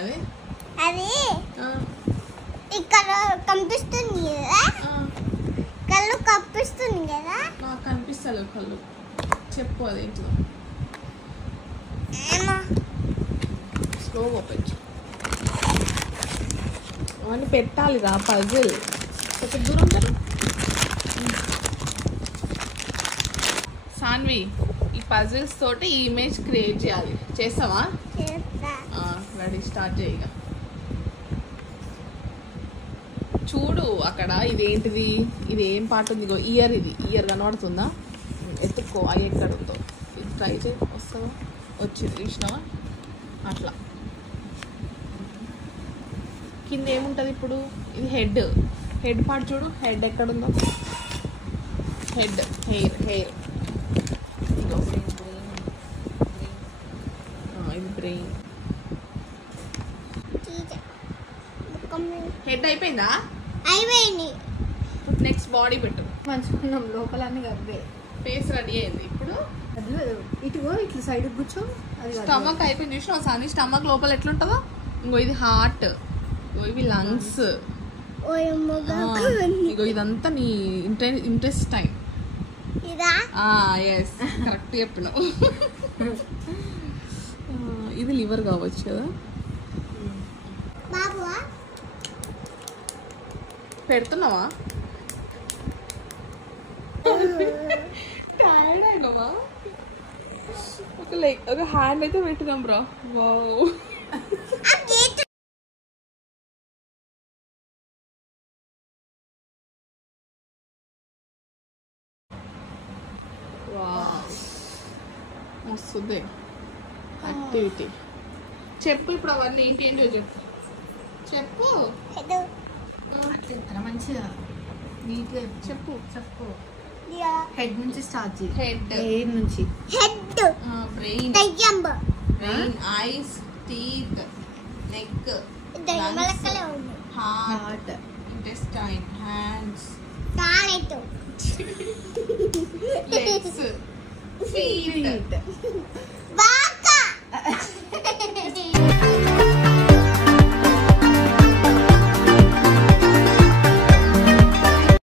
అది అది ఇక్కడ కనిపిస్తుంది కదా, కళ్ళు కప్పిస్తుంది కదా. నాకు కనిపిస్తలేదు కళ్ళు. చెప్పు అదేంటిదో. Slow open. అవన్నీ పెట్టాలి రా పజిల్. కొంచెం దూరం కదా సాన్వి. ఈ పజిల్స్ తోటి ఈ ఇమేజ్ క్రియేట్ చేయాలి. చేస్తావా? రెడీ, స్టార్ట్ చేయగా. చూడు అక్కడ ఇదేంటిది, ఇది ఏం పాట ఉంది? ఇయర్. ఇది ఇయర్ కనబడుతుందా? ఎత్తుక్కో అవి ఎక్కడ ఉందో. ఇది ట్రై చేయి, వస్తుందా? వచ్చింది, చూసినావా? అట్లా కింద ఏముంటుంది ఇప్పుడు? ఇది హెడ్. హెడ్ పార్ట్ చూడు, హెడ్ ఎక్కడుందో. Head, hair. ఇది బ్రెయిన్. హెడ్ అయిపోయిందా? అయిపోయింది. నెక్స్ట్ బాడీ పెట్టు. మంచుకున్నాం లోపల అన్ని గవ్వే. ఫేస్ రెడీ అయింది. ఇప్పుడు ఇటుగో ఇట్లా సైడ్ కూర్చో. అది స్టమక్ అయిపోయింది. చూసినావు సాని? స్టమక్ లోపల ఎట్లుంటుందో. ఇంకో ఇది హార్ట్, ఇవి లంగ్స్, ఇగో ఇదంతా నీ ఇంట్రెస్టైన్. ఎస్, కరెక్ట్ చెప్పినావు. ఇది లివర్ కావచ్చు కదా. పెడుతున్నావా? టైర్డ్ అయినావా? ఒక హ్యాండ్ అయితే పెట్టినాం బ్రో. వావ్. వస్తుంది యాక్టివిటీ. చెప్పు ఇప్పుడు అవన్నీ ఏంటో చెప్పు. అట్లా మంచిగా నీట్గా చెప్పు. హెడ్ నుంచి స్టార్ట్ చేయి. హెడ్ నుంచి brain, ice, teeth, neck, heart, intestine, hands, legs, feet,